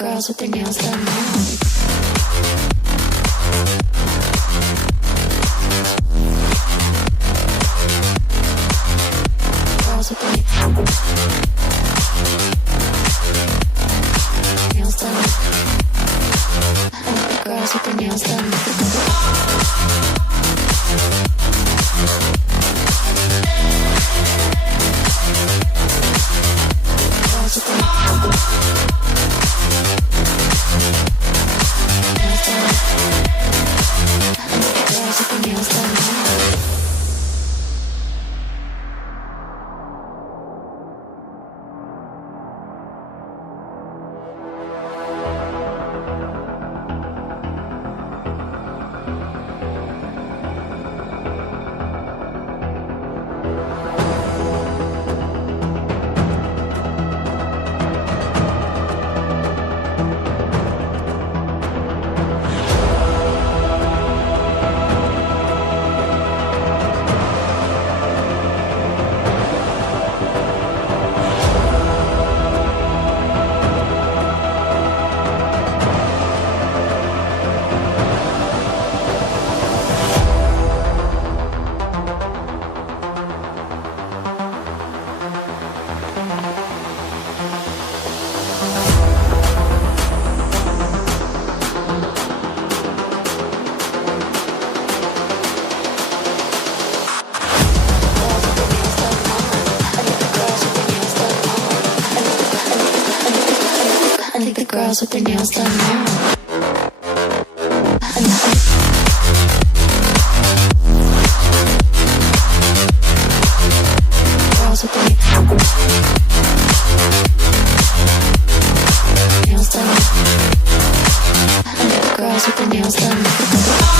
girls with their nails done now. Girls with their nails done. I like the girls with their nails done. Girls with their nails done. I think the girls with their nails done now. Girls with their nails done. I think the girls with their nails done.